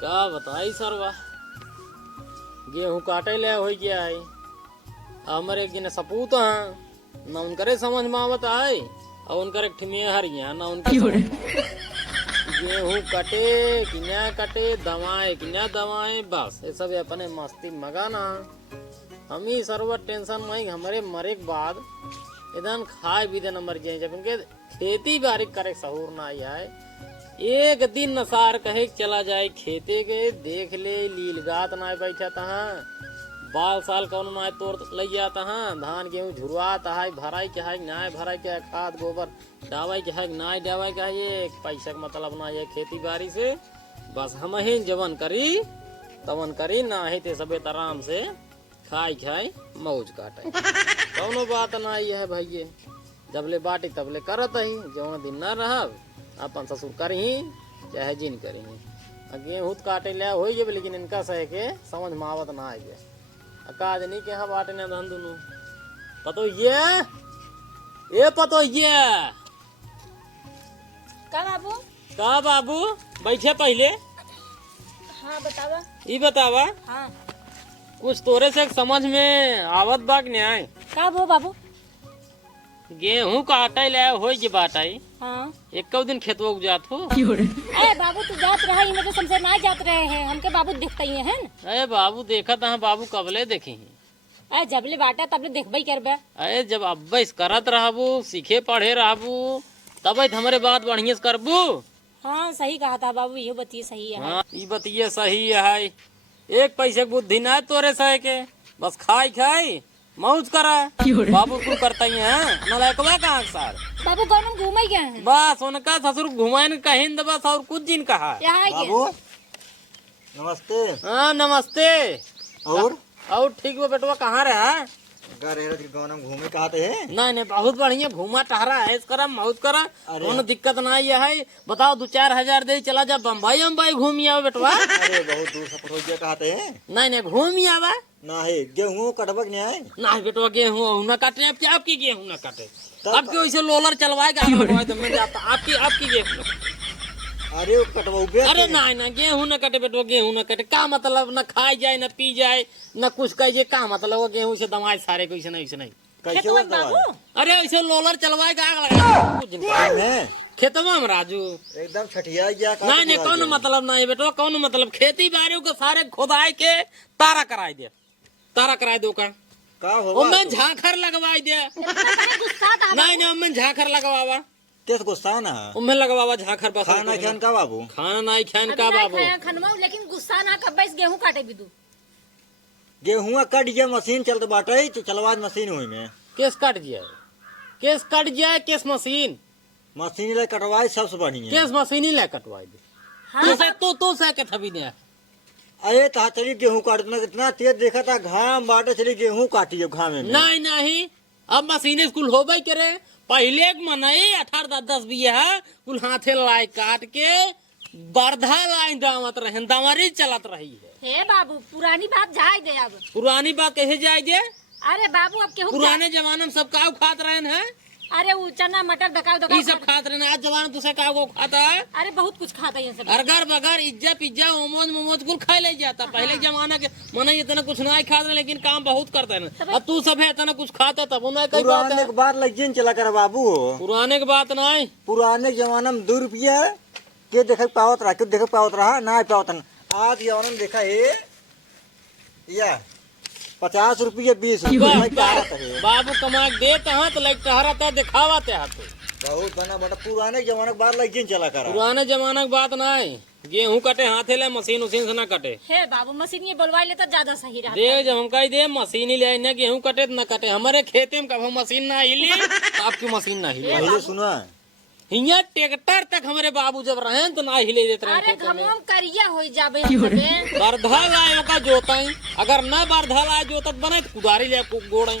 का बताई सरवा गेहूं काटे ले हो गया है। हमारे एक जने सपूत हैं ना उनकरे समझ में आवत है और उनकर एक ठिमे हरिया ना उनके गेहूं कटे कि ना कटे दवाएं कि ना दवाएं बस ये सब अपने मस्ती मगाना। हम ही सर्व टेंशन में हमारे मरे के बाद एकदम खाए भी देना मर जाए जब इनके खेती बाड़ी करे सहूर ना आए। एक दिन नसार कहे चला जाए खेते के देख ले लीलगात ना बैठा तहाँ बाल साल कौन ना तोड़ ले जाता है धान गेहूं झुरवाता है भराई के है ना भराई के खाद गोबर दवाई के है ना दवाई का ये पैसा का मतलब ना ये खेती बाड़ी से बस हम ही जवन करी तवन करी ना है ते सबे आराम से खाई खाई मौज काटे कौनो बात ना ये है भाई जबले बाटी तबले करत ही जो दिन न रहब अपन ससुर कर ही चाहे जिन करी गेहूं काटे ले हो जब लेकिन इनका सह के समझ में आवत ना आए काज नहीं के बाटे ने धन दुनू पतो ये पतो ये का बाबू बैठे पहले। हाँ बतावा। ये बतावा हाँ कुछ तोरे से समझ में आवत बाग नहीं आए का वो बाबू गेहूं काटे ले हो जे बाटाई हाँ एक दिन खेतवा उजात हो अरे बाबू तू जात रहा इनमें तो समझे ना जात रहे हैं हमके बाबू देखते ही हैं। अरे बाबू देखा था बाबू कबले देखी अरे जबले बाटा तबले देखबई करबे। अरे जब अब्बस करत रहबू सीखे पढ़े रहबू तब हमारे बात बढ़िया से करबू। हाँ सही कहा था बाबू ये बतिए सही है। हाँ ये बतिए सही है एक पैसे की बुद्धि ना तोरे सह के बस खाई खाई मौज करा बाबू तू करता ही है नलायकवा कहाँ सार बाबू कौन घूमे गए हैं बस उनका ससुर घुमाए कहीं बस और कुछ दिन कहा बाबू नमस्ते। हाँ नमस्ते। और ठीक वो बेटवा कहाँ रहा घूमे कहते हैं नहीं नहीं बहुत बढ़िया घूमा टहरा है करा मौज करा कोनो दिक्कत ना है बताओ 2-4 हजार दे चला जा बम्बई अम्बई घूमी आवा बेटवा। अरे बहुत दूर सफर हो गया कहते हैं नहीं नहीं घूमी आवा ना है गेहूँ कटबक नहीं है ना बेटवा गेहूँ न काटे आपकी गेहूँ न काटे आपके वैसे लोलर चलवाएगा आपकी गेहूँ अरे कटवा अरे ना गेहूँ न कटे बेटवा गेहूँ न कटे का मतलब न खाई जाए न पी जाए न कुछ कहिए का मतलब गेहूँ से दवाई सारे को ऐसे नहीं कैसे हुआ दवा अरे ऐसे लोलर चलवाएगा आग लगा खेतवा में राजू एकदम छठिया गया नहीं कौन मतलब नहीं बेटवा कौन मतलब खेती बाड़ी को सारे खोदाई के तारा कराई दो का होगा मैं झाखर लगवाई दे नहीं मैं झाखर लगवावा किस गुस्सा ना उम्मे लगवावा झाखर बस खाना खान का बाबू खाना नहीं खान का बाबू लेकिन गुस्सा ना कब गेहूँ काटे भी दू गेहूँ कट गया मशीन चलते बाटे चलवा मशीन हुई में केस कट जाए केस मशीन ले कटवाई सबसे बढ़िया केस मशीन ही ले कटवाई दे हाँ तो से के थबी दे अरे ता चली गेहूँ काटना इतना तेज देखा था घाम बाटे चली गेहूँ काटी घाम में नहीं अब मशीन स्कूल हो गई करे पहले मनई 18-10 बिया कुल हाथे लाई काट के बर्धा लाई दावत रहे दवरी चलत रही है। हे बाबू पुरानी बात जाए दे अब पुरानी बात कैसे जाए दे अरे बाबू अब केहू पुराने जमाने में सब काव खात रहे हैं अरे वो चना मटर दकाव ये सब खात रहे आज जमाने तुसे काव को खाता है अरे बहुत कुछ खाता है ये सब बर्गर बगर इज्जा पिज्जा मोमोज कुल खाए ले जाता पहले के जमाना के मने इतना कुछ नहीं खाते रहे लेकिन काम बहुत करते हैं अब तू सब है इतना कुछ खाता तब उन्हें कई बात पुराने के बात लग चला कर बाबू पुराने की बात नहीं पुराने जमाना में 2 रुपया के देख पावत रहा क्यों देख पावत रहा ना पावत आज जमाना में देखा है या 50 रुपये 20 बाबू कमा देते हैं तो लग टहरा दिखावाते हाथ बहुत बना बड़ा पुराने जमाने के बाद लग चला कर पुराने जमाने की बात नहीं गेहूं कटे हाथे ले मशीन से ना कटे हे बाबू मशीन ये बोलवा ले तो ज्यादा सही रहता दे जब हम कह दे मशीन ही ले न गेहूं कटे न कटे हमारे खेते में कभी मशीन ना हिली आपकी मशीन ना हिली पहले सुना हिया ट्रैक्टर तक हमारे बाबू जब रहे तो ना हिले देते रहे अरे घमम करिया हो जाबे बर्धा लाए का जोताई अगर न बर्धा लाए जोतक बने तो कुदारी ले गोड़ाई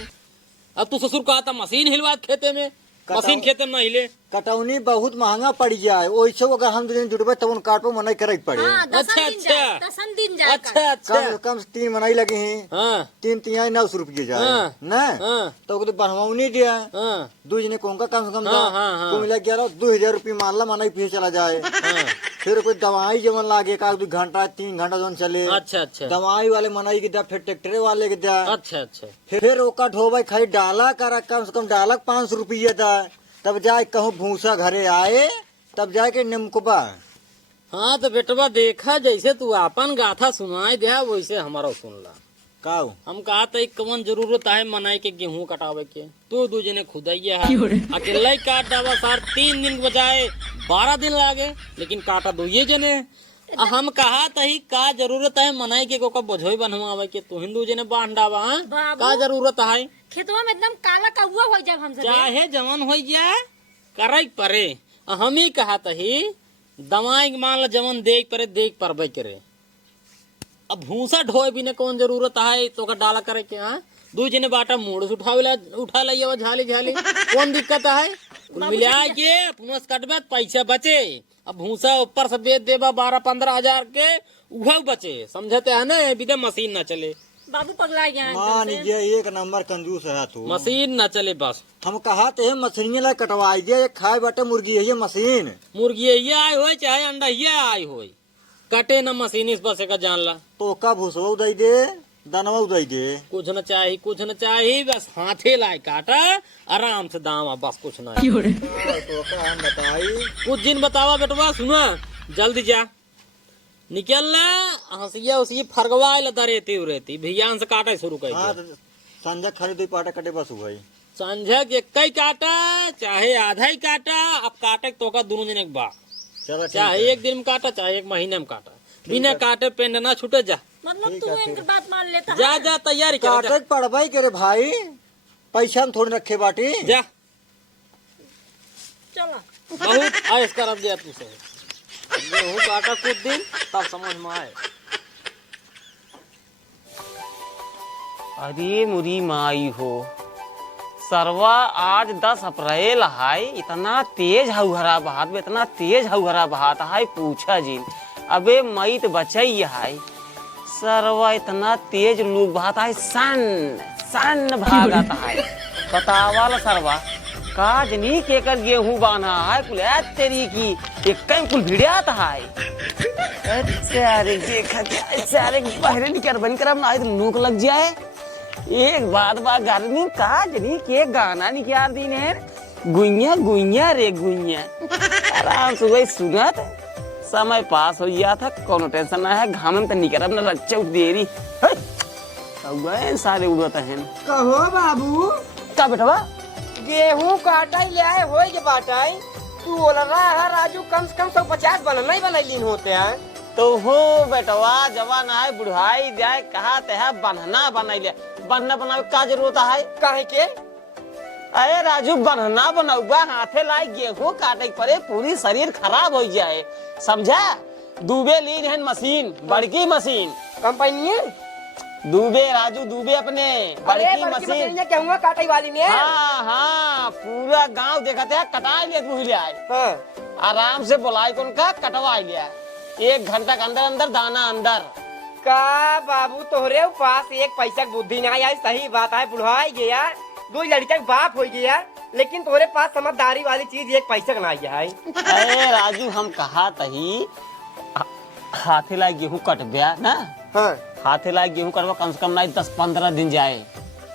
अब तू ससुर कहा था मशीन हिलवा खेते में मशीन खेते में हिले कटौनी बहुत महंगा पड़ जाए वैसे अगर हम दिन जुड़बे तब उन काटो मनाई करे पड़े अच्छा कम से 3 मनाई लगी हैं 3 तिहाई 900 रुपये जाए न तो बढ़वानी दिया 2 जने को कम से कम मिला 11 2000 रुपये मान ला मनाई पीछे चला जाए फिर कोई दवाई जमन लागे का 2 घंटा 3 घंटा जन चले। अच्छा अच्छा दवाई वाले मनाई के दा, फिर ट्रैक्टर वाले के दा, अच्छा अच्छा फिर ओका ढोबे खाई डाला करा, कम से कम डाला 500 रुपये दा, तब जाए कहूँ भूसा घरे आए, तब जाके निमकुबा। हाँ तो बेटवा देखा, जैसे तू आपन गाथा सुनाई दे वैसे हमारा सुनला। काऊ हम कहा था कौन जरूरत है मनाई के गेहूं कटावे के, तू दूजे ने खुदाइया है अकेला ही काट डावा सार 3 दिन के बजाय 12 दिन लागे, लेकिन काटा दो ये जने। हम कहा तही का जरूरत है मनाई के को बोझोई बनवावे के, तू हिंदू जने बांध डावा। हाँ? बाबू। का जरूरत है? खेतवा में एकदम काला कौआ हो जाए हमसे। चाहे जवन हो जाए करे परे। हम ही कहा तही दवाई मान ला जवन देख परे देख परबे करे। अब भूसा ढोए भी ने कौन जरूरत है तो का डाला करे के। हाँ 2 जने बाटा मोड़ से उठा लिया झाली झाली कौन दिक्कत है? मिला के पुनः कटबे पैसा बचे। अब भूसा ऊपर से बेच देबा 12-15 हजार के उहा बचे, समझते है ना? बिना मशीन न चले। बाबू पगला गया मान ये 1 नंबर कंजूस है तू। मशीन न चले बस। हम कहा थे मछलियाँ ला कटवाई दे, खाए बाटे मुर्गी है ये मशीन। मुर्गी ये आई हो चाहे अंडा ये आई हो, कटे न मशीन इस बस का जान ला। तो का भूसवा उदाई दे, दानवा उदाई दे, कुछ न चाहिए कुछ न चाहिए, बस हाथे लाए काटा आराम से दामा, बस कुछ ना। तो का हम बताई। कुछ दिन बतावा बेटवा, सुना जल्दी जा निकल ला। हंसिया उसी फरगवा लता रहती भियान से काटे शुरू कर हाँ दिया। तो संजय खरीद 2 पाटा कटे बस हुआ। संझा के एक ही काटा चाहे आधा ही काटा, अब काटे तो का दोनों दिन एक बार, चलो चाहे 1 दिन में काटा चाहे 1 महीने में काटा, बिना काटे पेंड ना छूटे। जा मतलब तू इनकी बात मान लेता जा जा तैयारी कर काटे पड़वाई करे भाई, पैसा हम थोड़ी रखे बाटी। जा चला। बहुत आयस कर दिया तुझसे। गेहूं काटा कुछ दिन तब समझ में आए। अरे मुरी माई हो सरवा, आज 10 अप्रैल है, इतना तेज हौहरा बहात में, इतना तेज हौहरा बहात है पूछा जी। अबे मई तो बचई है सरवा, इतना तेज लूग बहाता है, सन सन भागता है। बतावाल सरवा काजनी के कर गेहूं बांधा है कुल तेरी की एक कई कुल भिड़ाता है। अरे देखा क्या अरे बहरे निकर बनकर अब ना नूक लग जाए। एक बात बा गर्मी काजनी के गाना निकाल दी ने, गुइया गुइया रे गुइया। आराम से वही सुनत समय पास हो गया था, कोनो टेंशन ना है। घाम में तो निकरब ना रच्चा देरी गए सारे उड़त हैं। कहो बाबू का बेटवा गेहूं काटा ले आए हो के बाटाई, तू बोल रहा है राजू कम से कम 150 बना नहीं बनैलिन होते हैं। तो हो बेटवा जवान है बुढ़ाई जाए कहा ते है बन्हना बनैले, बन्हना बनावे का जरूरत है? काहे के? अरे राजू बन्हना बनौबा हाथे लाई गेहूं काटे पड़े, पूरी शरीर खराब हो जाए, समझा? दुबे ली है मशीन, बड़की मशीन कंपनी दुबे राजू दुबे अपने बड़की मशीन गेहूं काटे वाली ने। हाँ हाँ पूरा गांव देखा था कटाई ले बुझले आए। हाँ। आराम से बुलाई कौन का कटवाई लिया 1 घंटा के अंदर अंदर दाना अंदर। का बाबू तोहरे पास एक पैसा की बुद्धि नहीं आई, सही बात है, बुढ़ाई गया 2 लड़का के बाप हो गया, लेकिन तोहरे पास समझदारी वाली चीज 1 पैसा का नहीं है। अरे राजू हम कहा तही हाथे ला गेहूं कटबे ना। हाँ। हाथे ला गेहूं कटवा कम से कम नहीं 10-15 दिन जाए,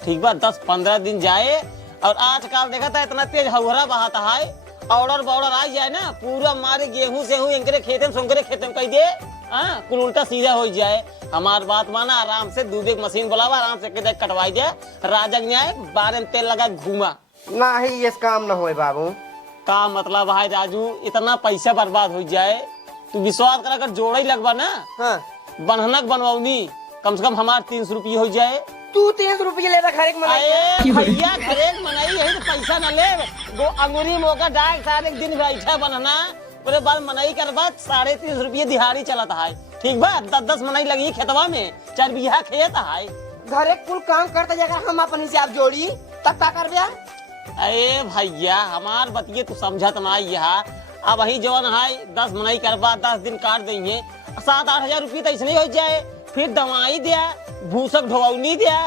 ठीक बा? 10-15 दिन जाए। और आजकल देखा था इतना तेज हौहरा बहाता है, ऑर्डर बॉर्डर आ जाए ना पूरा मारे गेहूं से हूँ इनके खेते में सोंकरे खेते में कह दे। हाँ कुल उल्टा सीधा हो जाए। हमार बात माना, आराम से दूबे मशीन बुलावा, आराम से कटवाई दे, राजक न्याय बारे में तेल लगा घूमा। नहीं ये काम न होए बाबू। का मतलब है राजू इतना पैसा बर्बाद हो जाए, तू विश्वास कर अगर जोड़ा ही लगवा ना। हाँ। बनहनक बनवाऊनी कम से कम हमार 300 रुपये हो जाए। तू 300 रुपये ले रखा भैया घरेक मनाई यही तो पैसा न ले, वो अंगूरी मौका डाक सारे दिन बैठा बनना पूरे बार मनाई कर बाद 350 रुपये दिहाड़ी चलता है, ठीक बा? 10-10 मनाई लगी खेतवा में, 4 बीघा खेत है। घरे कुल काम करता जाकर हम अपन हिसाब जोड़ी तब का कर दिया। अरे भैया हमार बतिये तू समझत ना यहाँ, अब वही जवान है 10 मनाई कर बाद 10 दिन काट देंगे, 7-8 हजार रुपये तो इसलिए हो जाए, फिर दवाई दिया भूसक ढोवनी दिया,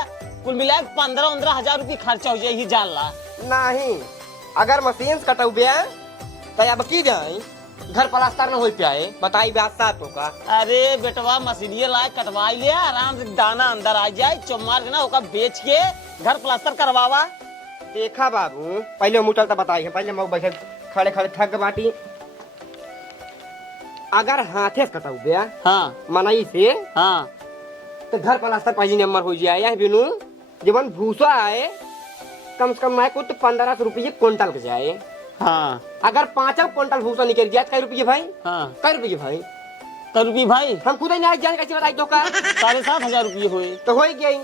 कुल मिला 15-15 हजार रुपये खर्चा हो जाए, ये जान ला। नहीं अगर मशीन कटौबे तो अब की जाए घर प्लास्टर न हो पाए, बताई बात साथ का। अरे बेटवा मशीनिए लाए कटवाई ले, आराम से दाना अंदर आ जाए, चुम्मार के ना ओका बेच के घर प्लास्टर करवावा। देखा बाबू, पहले मुँह चलता बताई, पहले मैं बैठे खड़े खड़े थक बाटी। अगर हाथे से कटाऊ गया हाँ मनाई से, हाँ तो घर प्लास्टर पहली नंबर हो जाए। यह बिनु जब भूसा आए कम से कम मैं कुछ 1500 रुपये क्विंटल के जाए। हाँ अगर 5 क्विंटल भूसा निकल जाए कई रुपये भाई? हाँ कई रुपये भाई? तो रुपये भाई हम खुद ही नहीं जाने कैसे बताई दो का 7,500 रुपये हुए। तो हो ही गई,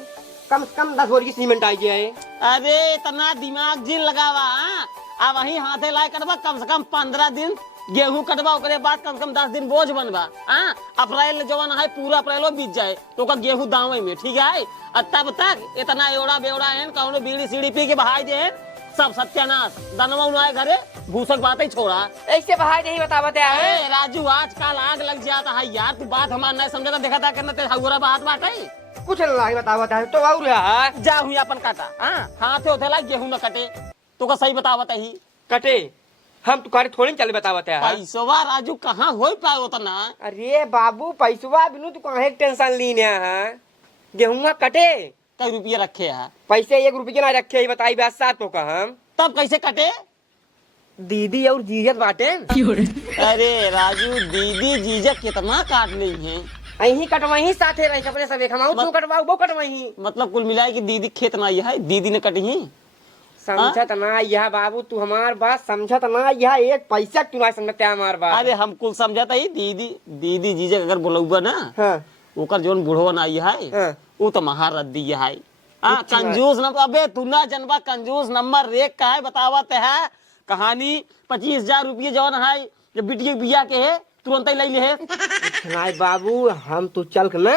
कम से कम 10 बोरी की सीमेंट आई जाए। अरे इतना दिमाग जिन लगावा, हाँ? अब वही हाथे लाए कटवा, कम से कम 15 दिन गेहूं कटवा, ओकरे बाद कम से कम 10 दिन बोझ बनवा। हाँ अप्रैल जवन है पूरा अप्रैलो बीत जाए तो का गेहूं दावे में, ठीक है? और तब तक इतना एवड़ा बेवड़ा है कौनो बीड़ी सीढ़ी पी के बहाई दे सब सत्यानाश। दनवा उनाए घरे भूसक बात ही छोड़ा। ऐसे बहाई नहीं बतावते है। ए राजू आजकल आग लग जाता है यार, तू बात हमार नहीं समझता, देखा था करना तेरा हगुरा बात बात है कुछ नहीं बतावता है तो और है। जा हुई अपन काटा, हाँ हाथे होते ला गेहूं न कटे तो का सही बतावत ही कटे हम तुम्हारे थोड़ी चले बतावते हैं। पैसवा राजू कहाँ हो पाए उतना। अरे बाबू पैसवा बिनु तू कहे टेंशन लीने है, गेहूं कटे कई रुपये रखे है? पैसे 1 रुपये ना रखे ही बताई बात साथ तो का हम तब कैसे कटे? दीदी और जीजत बाटे। अरे राजू दीदी जीजा कितना काट नहीं है, अही कटवाही साथे रही अपने सब एक हम तू कटवाऊ वो कटवाही। मतलब कुल मिलाए कि दीदी खेत ना है, दीदी ने कटी। समझत ना यह बाबू, तू हमार बात समझत ना, यह एक पैसा तू ना समझते हमार बात। अरे हम कुल समझाता ही, दीदी जीजा अगर बोलौबा ना हाँ ओकर जोन बुढ़वा ना है हाँ। वो तो महारद्दी है। हाँ कंजूस न, अबे तू ना जनबा कंजूस नंबर 1 का है, बतावत है कहानी। 25,000 रुपये जौन है जब बिटिया बिया के है तुरंत ही ले ले है। नहीं बाबू हम तू चल के ना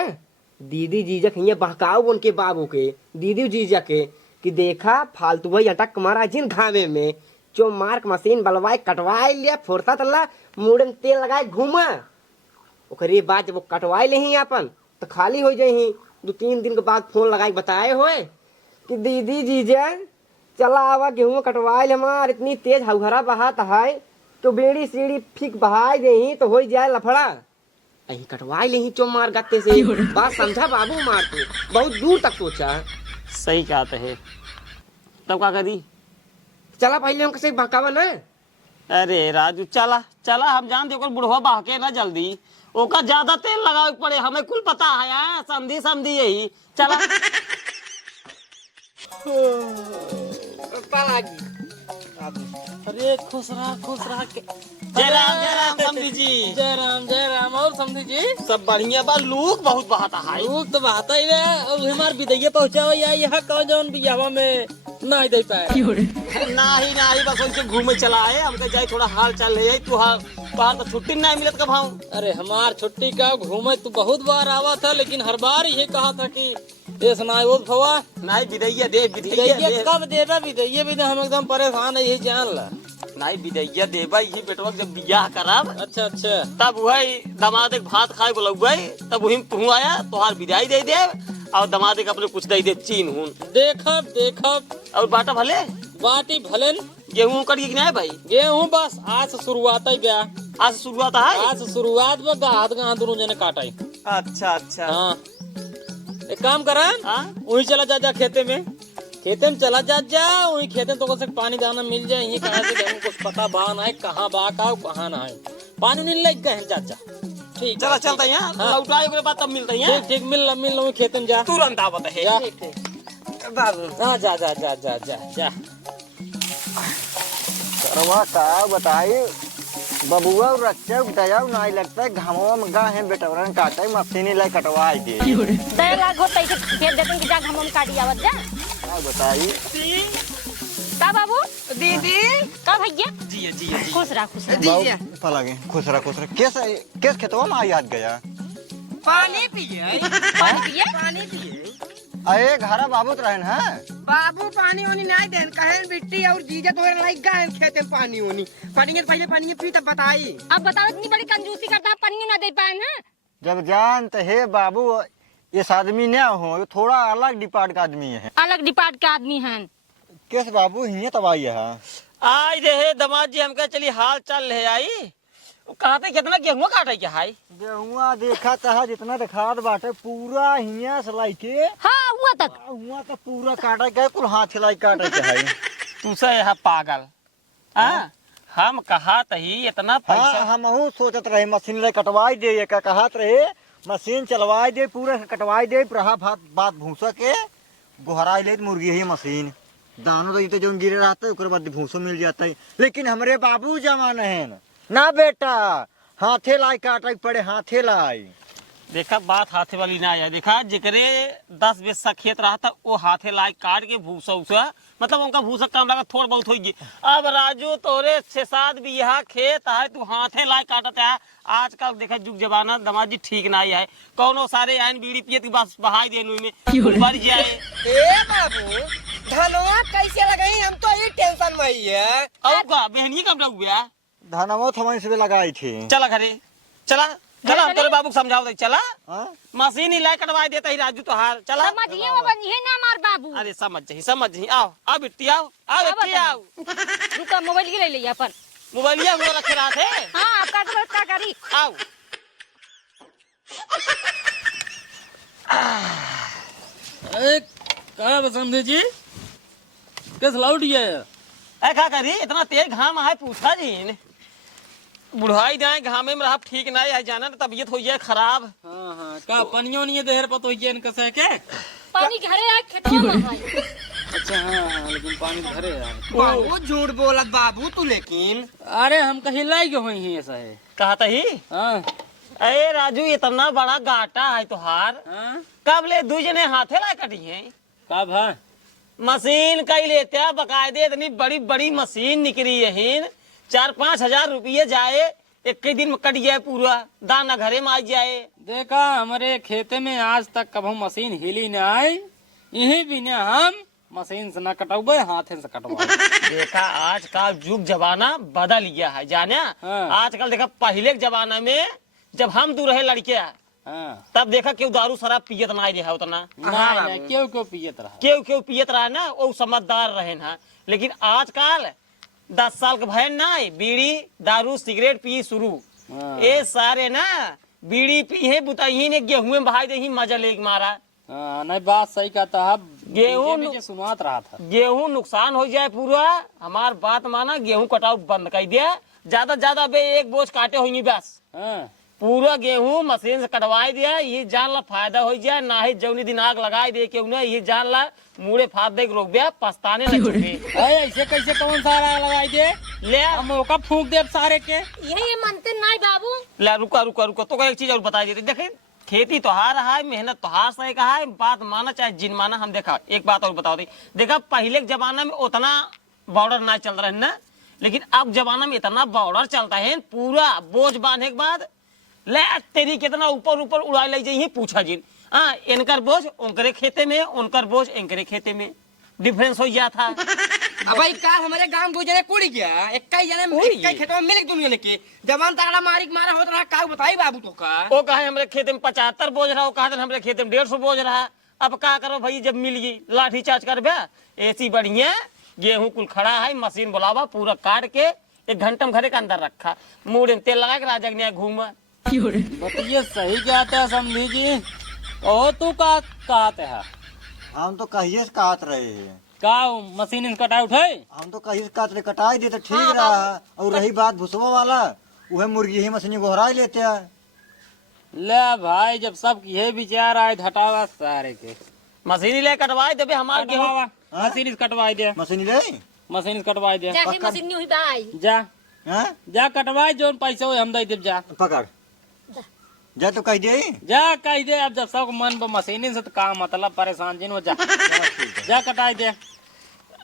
दीदी जीजा के बहकाओ उनके बाबू के, दीदी जीजा के कि देखा फालतू भाई अटक मारा जिन घावे में, जो मार्क मशीन बलवाए कटवाए लिया फोड़ता तल्ला मुड़े में तेल लगाए घूमा, ओकरे बाद जब वो कटवाए ले ही अपन तो खाली हो जाही। 2-3 दिन के बाद फोन लगाए बताए होए कि दीदी जीजा चला आवा गेहूं कटवाए हमार, इतनी तेज हौहरा बहात है तो बेड़ी सीढ़ी फिक बहाई दे तो हो जाए लफड़ा। अही कटवाए ले ही चो मार गत्ते से। बात समझा बाबू, मार तू बहुत दूर तक सोचा। सही कहते है, तब क्या करी? चला पहले हम कैसे बहकावा ना। अरे राजू चला चला, हम जान दे बुढ़वा बहके ना जल्दी, ओका ज्यादा तेल लगावे पड़े, हमें कुल पता है। हाँ? समझी समझी यही चला। अरे खुश रहा के जय राम समधी जी। जय राम। और समझी जी सब बढ़िया बा, लूक बहुत बहाता है। लोग तो बहाता ही है, और हमार विदैया पहुंचावा या यहाँ कौन जौन बियावा में नहीं दे पाए। नाही बस उनसे घूमे चला है, हमके जाए थोड़ा हाल चाल ले। तू बाहर तो छुट्टी नहीं मिलत कब हम। अरे हमार छुट्टी का घूमे तू बहुत बार आवा था, लेकिन हर बार ये कहा था कि ये सुनाए वो भवा नहीं विदैया दे, विदैया कब देना, विदैया भी हम एकदम परेशान है, यही जान ला। नहीं विदैया देबा, ये बेटवा जब बियाह करब अच्छा तब वही दामाद के भात खाए बोलौबै, तब वही तू आया तोहार विदाई दे दे और दामाद के अपने कुछ दे दे चीन हूं। देखब और बाटा भले बाटी भलन। गेहूं करिए कि नहीं भाई? गेहूं बस आज से शुरुआत है क्या? आज से शुरुआत है? आज से शुरुआत में गाह दोनों जने काटाई। अच्छा हाँ एक काम करा, हाँ? वही चला जा खेते में चला जा वही खेते में तो से पानी दाना मिल जाए। ये कहा से कुछ पता बा ना है, कहाँ बा का कहाँ ना है, पानी नहीं लग गए जा। ठीक चला चलता है यहाँ लौटाए के बाद तब मिलता है। ठीक मिल खेते में जा तुरंत आवत है जा। बाबू। हाँ जा। करवा का बताई बबुआ रक्षा दया नहीं लगता है, घामवा में गा है बेटवरन काटा है, मशीनी लाई कटवाई दे। दे लागो तैसे खेत देते कि जा हम काटी आवत जा। क्या बताई का बाबू दीदी का भैया जी खुश रहा लगे खुश रहा केस खेतवा में याद गया। पानी पिए पानी पिए। अरे घरा बाबू तो रहन है बाबू पानी वानी नहीं देन कहे बिट्टी और जीजा तोहरे लाइक गए खेते में पानी वानी पहले पानी पी तब बताई। अब बताओ इतनी बड़ी कंजूसी करता है, पानी ना दे पाए ना। जब जान तो हे बाबू इस आदमी ने हो, थोड़ा अलग डिपार्ट का आदमी है। अलग डिपार्ट के आदमी हैं। केस बाबू हिये तबाही है। आई रहे दामाद जी, हमके चली हाल चाल ले आई कहा थे कितना गेहूं काटे क्या है? गेहुआ देखा तहा जितना दिखात बाटे पूरा हिया से लाइके हाँ हुआ तक हुआ तो पूरा काटे के कुल हाथ लाई काटे के है। तू से है पागल। हाँ हम कहा ही इतना पैसा। हाँ हमहू सोचत रहे मशीन ले कटवाई दे का कहत रहे मशीन चलवाई दे पूरा कटवाई दे रहा बात भूसा के गोहराई ले मुर्गी है मशीन दानों तो इतने जो गिरे रहता है उसके बाद भूसो मिल जाता है। लेकिन हमारे बाबू जमाने हैं ना बेटा हाथे लाई काटे पड़े हाथे लाई। देखा बात हाथे वाली ना आया। देखा जिकरे 10 बीस सा खेत रहा था वो हाथे लाई काट के भूसा उसा मतलब उनका भूसा काम लगा थोड़ा बहुत होगी। अब राजू तोरे 6-7 बीघा खेत है तू हाथे लाई काटत है। आजकल देखा जुग जमाना दमाजी ठीक ना है। कौनो सारे आयन बीड़ी पियत की बस बहाई देनु में बढ़ जाए। ए बाबू धनवा कैसे लगाई हम तो ये टेंशन में ही है। और का बहनी कब लग गया? धनवो थमाई से लगाई थी। चला घरे चला चला हम तेरे बाबू को समझाओ दे। चला हाँ? मशीन ही लाई कटवाई देता ही राजू तो हार। चला समझिए वो बनिए ना मार बाबू। अरे समझ जाही आओ आओ बिट्टी आओ बिट्टी आओ। रुका मोबाइल गिरे ले अपन मोबाइलिया वो रखे रहा थे। हाँ आपका तो क्या करी आओ कहा बसंत जी किस लाउड है? ऐ क्या करी इतना तेज घाम है पूछा जी बुढ़ाई जाए घामे में रहा ठीक ना है जाना तो तबीयत हो जाए खराब। हाँ हाँ का पनियो नहीं है देहर पतो ये इनका से के? पानी घरे आ खेतवा में है। अच्छा हाँ हाँ लेकिन पानी भरे है। बाबू झूठ बोलत बाबू तू लेकिन। अरे हम कहीं लाई क्यों हुई है ऐसा है? कहता ही हाँ अरे राजू इतना बड़ा घाटा है तुहार हाँ कब ले दू जने हाथे ला कटी है। कब है? मशीन कई लेते हैं बकायदे इतनी बड़ी बड़ी मशीन निकली है 4-5 हजार रुपये जाए एक ही दिन में कट जाए पूरा दाना घरे में आ जाए। देखा हमारे खेते में आज तक कभी मशीन हिली न आई यही भी न हम मशीन से न कटवाए हाथे से कटवाए। देखा आजकल युग जमाना बदल गया है जाने। हाँ। आजकल देखा पहले के जमाना में जब हम दूर रहे लड़किया हाँ तब देखा क्यों दारू शराब पियत ना रहा उतना नहीं क्यों क्यों पियत रहा? क्यों पियत रहा ना वो समझदार रहे ना। लेकिन आजकल 10 साल के भय ना बीड़ी दारू सिगरेट पी शुरू। हाँ। ये सारे ना बीड़ी पी है बुताई ने गेहूं में बहाई दे ही मजा लेके मारा। हाँ नहीं बात सही कहता है। गेहूं पीछे सुनात रहा था गेहूं नुकसान हो जाए पूरा। हमार बात माना गेहूं कटाव बंद कर दिया ज्यादा बे एक बोझ काटे होंगे बस। हाँ पूरा गेहूं मशीन से कटवाई दिया ये जान ला फायदा हो जाए ना ही जौनी दिन आग लगाई दे के उन्हें ये जान ला मुड़े फाद दे रोक दिया पछताने न छूटे। ऐसे कैसे कौन सारा लगाई दे ले हम मौका फूंक दे सारे के। यही मानते नहीं बाबू। ले रुका तो एक चीज और बता देते देखे खेती तो हार है मेहनत तो हार सही कहा है बात माना चाहे जिन माना। हम देखा एक बात और बताओ दी देखा पहले के जमाना में उतना बॉर्डर ना चल रहा है ना लेकिन अब जमाना में इतना बॉर्डर चलता है पूरा बोझ बांधने के बाद ले तेरी कितना ऊपर उड़ाई ले जाइए पूछा जिन। हाँ इनकर बोझ उनकरे खेते में उनकर बोझ इनकरे खेते में डिफरेंस हो गया था। अब भाई काल हमारे गांव दो जने कुड़ी गया एक जने एक खेत में मिल दुनिया लेके जवान तगड़ा मारा होता रहा का बताई बाबू तो का। वो कहा हमारे खेते में 75 बोझ रहा कहा हमारे खेते में 150 बोझ रहा। अब क्या करो भाई जब मिल गई लाठी चार्ज कर बे ऐसी बढ़िया गेहूं कुल खड़ा है मशीन बुलावा पूरा काट के 1 घंटे में घरे के अंदर रखा मुड़ में तेल लगा के राजा घूमा। बताइए सही कहते हैं समझी जी। ओ तू का कहते है? हम तो कहिए से काट रहे हैं का मशीन कटा उठे? हम तो कहिए से काट रहे कटाई दे तो ठीक रहा। और रही बात भुसवा वाला वह मुर्गी ही मशीन गोहराई लेते हैं। ले भाई जब सब ये विचार आए हटावा सारे के मशीन ले कटवाए देवे हमारे गेहूं मशीन कटवाई दे मशीन ले मशीन कटवाई दे जाके मशीन नहीं हुई भाई। जा हाँ? जा कटवाई जो पैसा हो हम दे देब जा पकड़ जा तो कह दे जा कह दे। अब जब सब मन मशीन से तो काम मतलब परेशान जिन हो जा जा कटाई दे।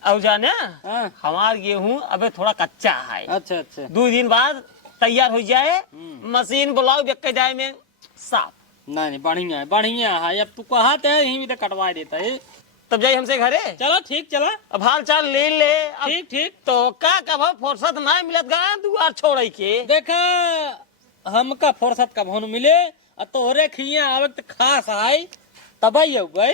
अब जाने हाँ। हमार गेहूं अबे थोड़ा कच्चा है। अच्छा अच्छा 2 दिन बाद तैयार हो जाए मशीन बुलाओ बेक जाए में साफ। नहीं बढ़िया है। अब तू कहते है यही भी तो कटवा देता है। तब जाइए हमसे घरे। चलो ठीक चला अब हाल चाल ले ले। अब ठीक ठीक तो का कब फुर्सत ना मिलत गा दुआर छोड़ के। देखा हमका फुर्सत कब होन मिले और तोहरे खिया आवे तो खास आई तब ही हो गई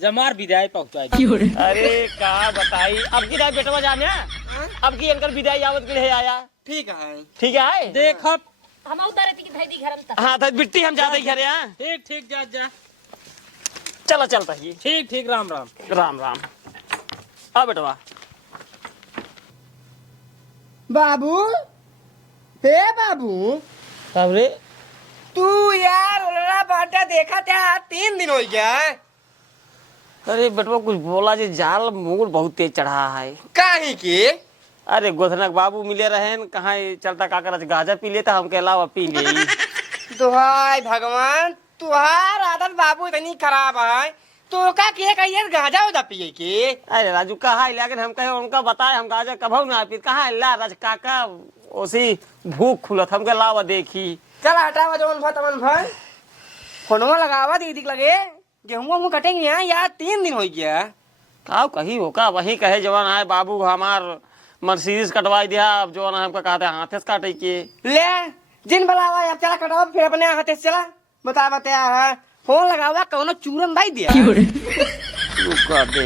जमार विदाई पहुंचाई। अरे का बताई अब की बेटवा जाने अब की इनकर विदाई आवत के लिए आया ठीक है। ठीक है देख हम उतारे थी कि धैदी घर में तक हाँ तो बिट्टी हम जाते ही घरे हाँ ठीक ठीक जा जा चला चलता ही ठीक ठीक राम राम राम राम आ बेटवा बाबू, हे बाबू, कब रे तू यार उल्ला बांटा देखा था 3 दिन हो गया। अरे बेटवा कुछ बोला जी जाल मूड बहुत तेज चढ़ा है काहे के? अरे गोधनक बाबू मिले रहे न, कहाँ ये चलता काकर गाजा पी लेता हमके अलावा पी ले दुहाई भगवान, तुहार आदत बाबू इतनी खराब है, तो का के कहिए गांजा उदा पिए के? अरे राजू कहा लेकिन हम कहे उनका बताए हम गाजा कभू ना पी कहा ला राज काका ओसी भूख खुलत हमके लावा देखी चल हटावा जवन भत मन भाई, फोनवा लगावा दीदी के लगे, गेहूं कटेंगे यहाँ यार 3 दिन हो गया। का कही हो का वही कहे जवान आए बाबू हमार मर्सिडीज कटवाई दिया अब जवान हमका कहते हाथे से काटे के ले जिन बुलावा अब चला कटाओ फिर अपने हाथे से चला बता है फोन लगावा कौनो चूरन दाई दिया रुका दे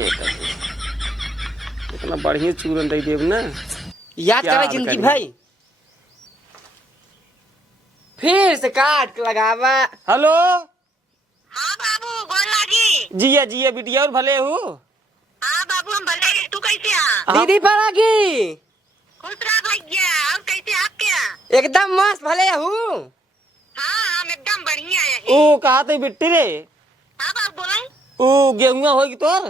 इतना बढ़िया चूरन दे देब ना याद करे जिंदगी भाई फिर से काट के लगावा। हेलो हाँ बाबू गोर लागी। जिया जिया बिटिया और भले हूँ हाँ बाबू हम भले, तू कैसे आ? दीदी परागी खुश रहा भैया। और कैसे आप क्या? एकदम मस्त भले हूँ। हाँ हम एकदम बढ़िया है। ओ कहा थे बिट्टी रे हाँ बाबू बोले। ओ गेहुआ होगी तोर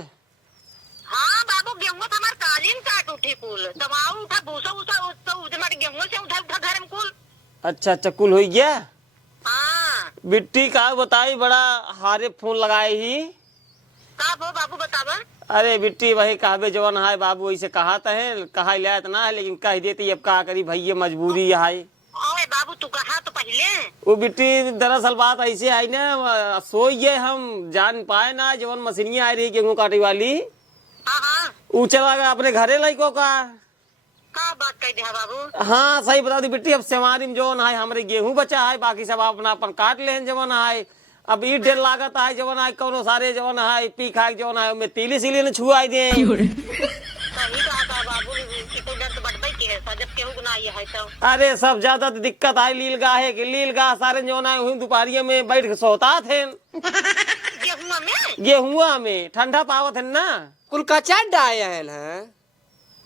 हाँ बाबू गेहूं तो हमारे कालीन काट उठी कुल तमाऊ उठा भूसा उसा उजमट गेहूं से उठा उठा घर में कुल। अच्छा अच्छा कुल हो गया हाँ बिट्टी का बताई बड़ा हारे फोन लगाए ही का वो बाबू बतावा। अरे बिट्टी वही कहबे जवान है बाबू ऐसे कहा तो है कहा लिया इतना है लेकिन कह देती अब का करी भैया मजबूरी है ओए बाबू तू कहा तो पहले। वो बिट्टी दरअसल बात ऐसे आई ना सोइए हम जान पाए ना जवन मशीनिया आ रही गेहूं काटे वाली हाँ हाँ वो चला गया अपने घरे लड़कों का बात कह दिया बाबू। हाँ सही बता दी बिट्टी अब सेवारी में जवन है हमारे गेहूं बचा है बाकी सब अपना अपन काट ले जवन है अब ई ढेर लागत है जवन है कौनो सारे जवन है पी खा जवन है उनमें तीली सीली ने छुआई दे सही कहा था बाबू कि तो डर तो बढ़बई के है जब केहू गुनाह है तो। अरे सब ज्यादा तो दिक्कत है लील गाह है कि लील गाह सारे जवन है दोपहरिया में बैठ के सोता थे गेहुआ में ठंडा पावत है ना कुल कच्चा डाये हैं ना।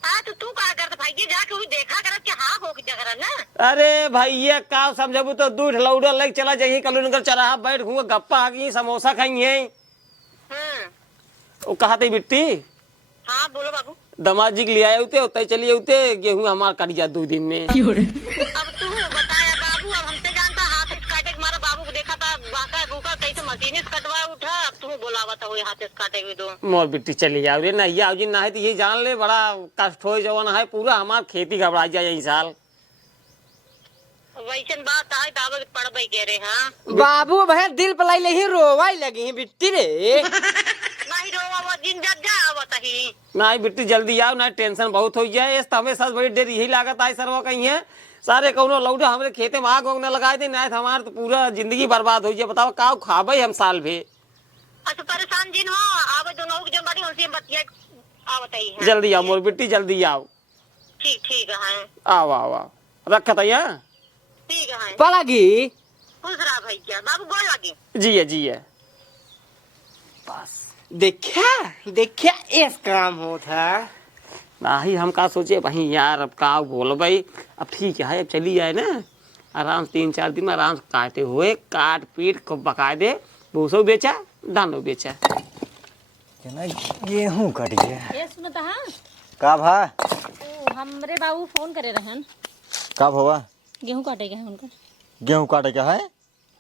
हाँ तो तू कहा करता भाई जाके वही देखा कर कि हाँ हो जगह ना। अरे भैया का समझबू तो दूध लौडा लेके चला जाइए कलूनगर चौराहा बैठ घूंगा गप्पा आगी समोसा खाइए वो कहा थे बिट्टी हाँ बोलो बाबू। दामाद जी के लिए आए होते उतने चलिए होते गेहूं हमार कट जा 2 दिन में अब तू बताया बाबू अब हमसे जानता हाथ काटे के मारा बाबू को देखा था बाका भूखा कैसे मशीन से कटवा उठा अब तू बोलावा था वही हाथ से काटे हुए दो। मोर बिट्टी चली जाओ रे नहीं आओ जी ना है तो ये जान ले बड़ा कष्ट हो जवान है पूरा हमार खेती घबरा जाए यही साल वैसन बात है दावत पड़बई कह रहे। हाँ बाबू भैया दिल पलाई ले ही रोवाई लगी है बिट्टी रे नहीं रोवा वो दिन जब जा आवत ही। नहीं बिट्टी जल्दी आओ ना टेंशन बहुत हो जाए इस हमें सच बड़ी देर यही लागत आई सरवा कहीं है सारे कौनो लौटा हमारे खेते में आग वाग न लगाए दे ना हमारे तो पूरा जिंदगी बर्बाद हो जाए बताओ का खाबे हम साल भे। अच्छा परेशान जिन हो आवे दोनों जो बड़ी उनसे बतिया आवत ही। जल्दी आओ मोर बिट्टी जल्दी आओ। ठीक ठीक है आओ आओ आओ रखा तैया ठीक है परागी खुश रहा भैया बाबू गोर लगी। जी बस देखा इस काम होता नहीं हम का सोचे वही यार अब का बोल भाई अब ठीक है अब चली जाए ना आराम 3-4 दिन में आराम से काटे हुए काट पीट को पका दे भूसो बेचा दानो बेचा गेहूं कट गया ये सुनता हाँ का भा ओ हमरे बाबू फोन करे रहन का भवा गेहूं काटे के है उनका गेहूं काटे का है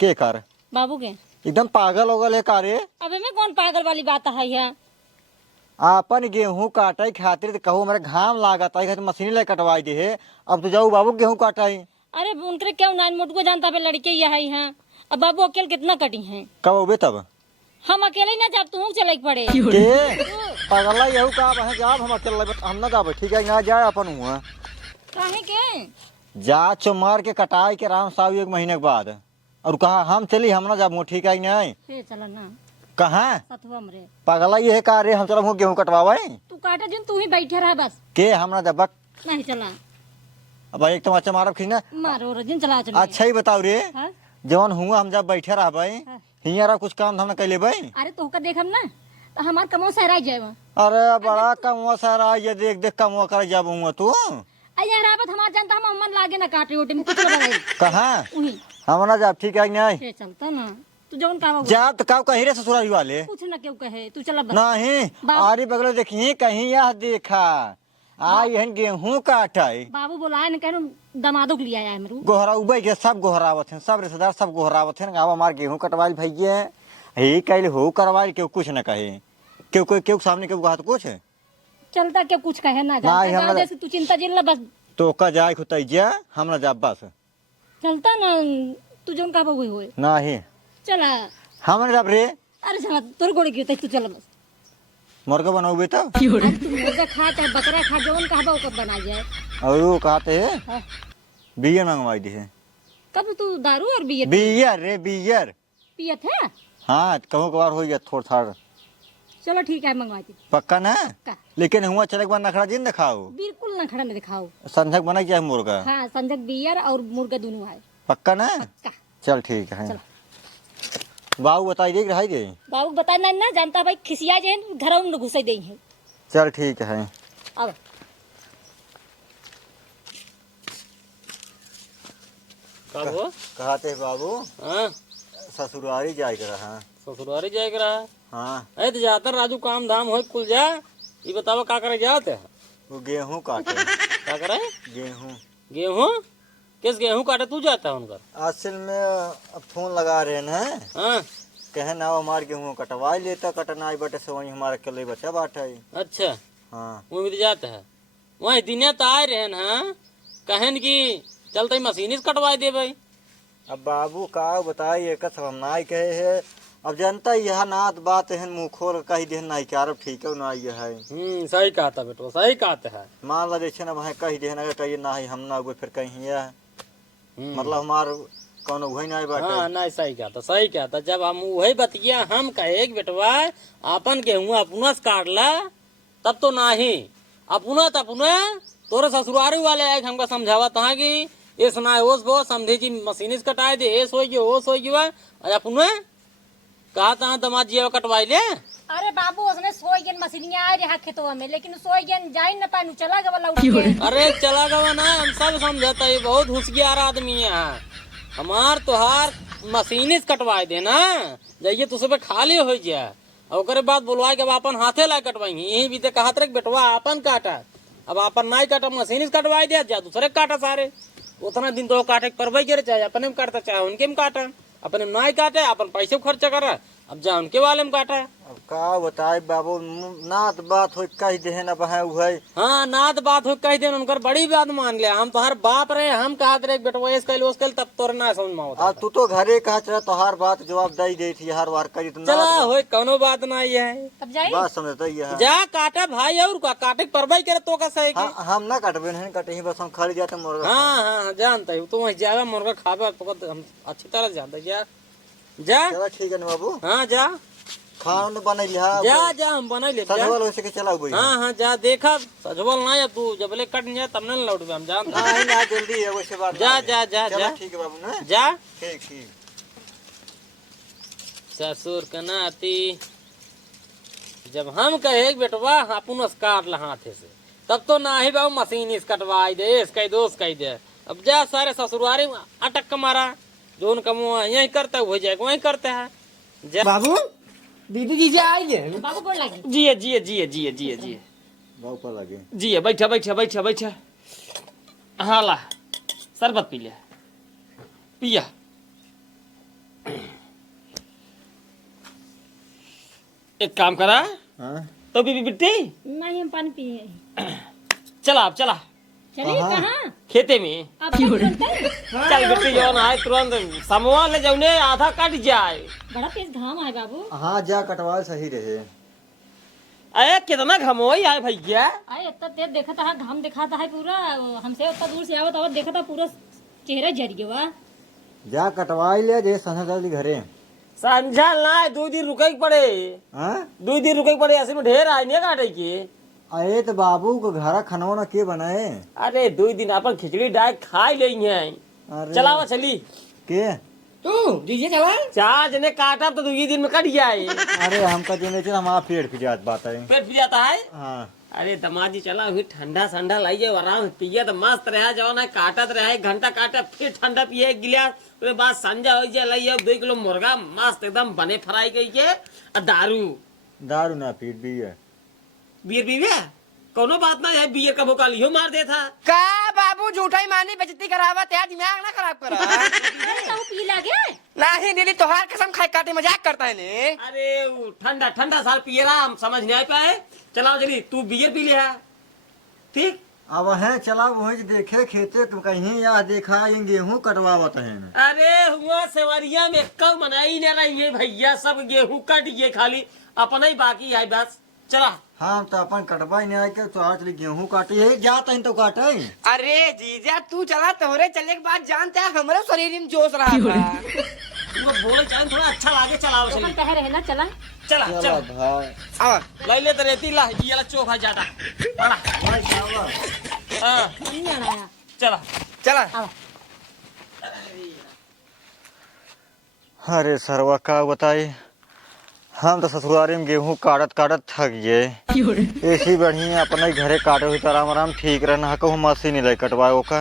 के कर बाबू के एकदम पागल हो गए कारे अबे में कौन पागल वाली बात है आपन गेहूं काटे खातिर कहू हमारे घाम लागत है मशीन ले कटवाई दे है अब तो जाऊ बाबू गेहूं काटाई अरे उनके क्या नाइन मोट को जानता है लड़के यही हैं अब बाबू अकेले कितना कटी हैं कब होबे तब हम अकेले ना जाब तू चले पड़े के पागल यहू का है जाब हम अकेले हम ना जाबे ठीक है ना जाए अपन हुआ काहे के जा चमार के कटाई के आराम साहब 1 महीने के बाद और कहा हम चली हम ना जाब ठीक है नहीं फिर चला ना कहाँ सतवा मरे पागल ये का रे हम चला गेहूं कटवावे तू काटे दिन तू ही बैठे रहा बस के हमरा जब नहीं चला अब एक तमाचा मारब खींचना। मारो रजन चला चलो। अच्छा ही बताओ रे, हाँ? जवन हुआ हम जब बैठे रह भाई हाँ। हियारा कुछ काम धाम न कैले भाई। अरे तो होकर देखम ना तो हमार कमो सहरा जाए अरे बड़ा कमवा सारा ये देख देख कमवा कर जब हुआ तू अయ్యా रावत हमार जानता हम मन लागे ना काटे ओटे में कुछ लगाई कहाँ उही हम ना जब ठीक है कि नहीं ये चलता ना तू जवन का जब तो कब कहीं रे ससुराली वाले कुछ ना क्यों कहे तू चला बस नहीं बाप- आरी बगल देखिए कहीं यह देखा आई हन गेहूं काटे बाबू बोला न कहनो दमादो के लिए आया है मरू गोहरा उबे के सब गोहरावत हैं, सब रिश्तेदार सब गोहरावत हैं। गाँव हमार गेहूं कटवाई भैया ही कैल हो करवाई क्यों कुछ न कहे क्यों कोई क्यों सामने क्यों कहा तो कुछ चलता क्या कुछ कहे ना नहीं, जानता हमरा- जैसे तू चिंता जिल्ला बस तो का जाए खुतैया हम न जा बस चलता ना तू जवन का वही होए नहीं चला हम न जब रे अरे चला तोर गोड़े क्यों तू चला बस मुर्गा बनोगे तो अरे तू मुर्गा खा चाहे बकरा खा जवन कहबा ओकर बना जाए और वो कहते है हाँ। बियर मंगवाई दी है कब तू दारू और बियर बियर रे बियर पियत है हाँ कहूँ कबार हो गया थोड़ा थाड़ चलो ठीक है मंगवाती पक्का ना का लेकिन हुआ चले के बाद नखड़ा जिन दिखाओ बिल्कुल ना खड़ा में दिखाओ संझक बना क्या मुर्गा हाँ संजक बियर और मुर्गा दोनों है पक्का ना का चल ठीक है चलो। बाबू बताई दे रहा दे बाबू बता ना जानता भाई खिसिया जे घर में घुसे दे है चल ठीक है अब का हुआ? कहते बाबू हाँ ससुरारी जाए कर रहा ससुरारी जाए रहा है। हाँ अरे तो जातर राजू काम धाम हो कुल जा। ये बताओ का करे जाते है वो गेहूं काटे क्या करे गेहूं गेहूं किस गेहूं काटे तू जाता है उनका असल में अब फोन लगा रहे हैं हाँ कहे ना हमारे गेहूं कटवा लेता कटना बटे से वही हमारे कल बच्चा बाटा है अच्छा हाँ वो भी तो जाता है वही दिने तो आए रहे ना कहन की चलते ही मशीन से कटवा दे भाई। अब बाबू का बताइए कस हम नाई कहे है अब जनता यह नात बात है मुँह खोल कही दे नहीं क्या ठीक है ना ये है सही कहा था बेटो सही कहते है। मान ला जैसे ना भाई कही दे ना कहिए ना ही हम ना हुए फिर कहीं यह मतलब हमार कौन वही नहीं बाटे हाँ नहीं सही कहा था सही कहा था। जब हम वही बतिया हम कहे कि बेटवा अपन गेहूं अपना से काट ला तब तो नहीं अपना तपना तोरे ससुरारी वाले आए हमको समझावा था कि इस ना ओस बो समझे जी मशीन से कटाए दे ए सोई गयो ओ सोई गयो अपने कहा था दमाद जी कटवाई ले। अरे बाबू उसने सोई गेन मशीनिया आ रहा खेतवा में लेकिन सोई गेन जाई न पानु चला गया वाला उठ के अरे चला गवा ना हम सब समझता है बहुत होशियार आदमी है हमार तोहार मशीन से कटवाए दे ना जाइए तुझे पे खाली हो जाए और ओकरे बाद बोलवाए के अब अपन हाथे ला कटवाएंगे यही भी तो कहा बेटवा अपन काटा अब अपन नहीं काटा मशीन से कटवाए दे जा दूसरे काटा सारे उतना दिन तो काटे परवाई करे चाहे अपने में काटता चाहे उनके में काटा अपने में नहीं काटे अपन पैसे खर्चा कर अब जा उनके वाले में काटा। अब का बताए बाबू नात बात हो कही दे ना बहा है हाँ नात बात हो कह देन उनकर बड़ी बात मान लिया हम तोहर बाप रहे हम कहते रहे बेटवा इस कैल उस कैल तब तोर ना समझ में आवता। अब तू तो घरे कहा चला तोहार बात जवाब दे दे थी हर बार करी तो चला हो कोनो बात नहीं है तब जाई बात समझता ही है जा काटा भाई और का काटे परवाई करे तो का सही के। हम ना कटबे नहीं कटे ही बस हम खाली जाते मुर्गा हाँ हाँ जानता हूँ तो वही जाएगा मुर्गा खावे तो हम अच्छी तरह जानते जा जा चला ठीक है ना बाबू हाँ जा खाना बने लिहा जा जा हम बना ले जा सजवल वैसे के चला भाई हाँ हाँ जा देखा सजवल ना या तू जबले कट जाए तब न लौट हम जानते नहीं ना जल्दी है वैसे बात जा नहीं है। जा जा चला जा ठीक है बाबू ना जा ठीक ठीक ससुर के नाती जब हम कहे बेटवा अपन काट ला हाथे से तब तो ना ही बाबू मशीन इस कटवाई दे इसका दोस्त कही दे अब जा सारे ससुरारी अटक के मारा जो उनका मुँह यही करता है वही जाएगा वही करता है जा बाबू दीदी जीजा आई गए बाबू गोड़ लगी जिए जिए जिए जिए जिए जिए बाबू पर लगे जिए बैठा बैठा बैठा बैठा हाँ ला शरबत पी ले पिया एक काम करा हाँ तो बीबी बिट्टी नहीं हम पानी पिए चला अब चला चलिए कहाँ खेते में आप तुरंत चल बिट्टी जो ना तुरंत समवा ले जाऊने आधा कट जाए बड़ा तेज घाम है बाबू हाँ जा कटवाल सही रहे अरे कितना घमोई आए भैया अरे इतना तेज देखा था घाम दिखाता है पूरा हमसे उतना दूर से आवत आवत देखा था पूरा चेहरा जर गया जा कटवाई ले जे संझा जल्दी घरे संझा ना 2 दिन रुके के पड़े हाँ 2 दिन रुके के पड़े ऐसे में ढेर आए नहीं काटे के अरे तो बाबू को घर खनौना के बनाए? अरे 2 दिन अपन खिचड़ी डाल खाई ले हैं। अरे चलावा चली के तू जीजे चला। चार जने काटा तो 2 दिन में कट जाए। अरे हमका जेने चल हमारा पेट फिर जात बात है। पेट फिर जाता है। हाँ अरे दमाजी चला हुई ठंडा ठंडा लाइए आराम से पिए तो मस्त रहा जवान है काटत रहे 1 घंटा काटे फिर ठंडा पिए 1 गिलास उसके बाद संजा हो जाए लाइए 2 किलो मुर्गा मस्त एकदम बने फ्राई करके और दारू ना पीट भी है। बियर पीवे कोनो बात ना है बियर का भोकाल यो मार दे था। का बाबू झूठा ही मानी बेइज्जती करावा ते दिमाग ना खराब करा। अरे तो पी लागे नहीं नीली तोहार कसम खाए काटे मजाक करता है ने। अरे वो ठंडा ठंडा साल पिए रहा हम समझ नहीं आ पाए। चलाओ चली तू बियर पी लिया ठीक। अब है चला वही देखे खेते कहीं या देखा ये गेहूं कटवावत है। अरे हुआ सेवरिया में कब मनाई न रही है भैया सब गेहूं कट गए खाली अपना ही बाकी है बस। चला हाँ तो अपन कटवा ही नहीं आए के तो आज गेहूं काटे है जाता है तो काटे। अरे जीजा तू चला तोहरे चलने के बाद जानते हैं हमारे शरीर में जोश रहा था। तुमको बोले चाहे थोड़ा अच्छा लागे चलाओ चली। कह रहे ना चला चला चला चला भाई अब लाई ले तो रहती ला ये वाला चोखा ज्यादा बड़ा भाई चावल। हाँ नहीं आया चला चला। अरे सरवा का बताई हम तो ससुरारी में गेहूं काटत काटत थक गए। ऐसी बढ़िया अपने ही घरे काटे हुई तो आराम आराम ठीक रहना कहूँ मशीन नहीं कटवाए ओका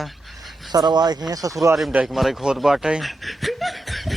सरवा ससुरारी में डाक मारे खोद बाटे।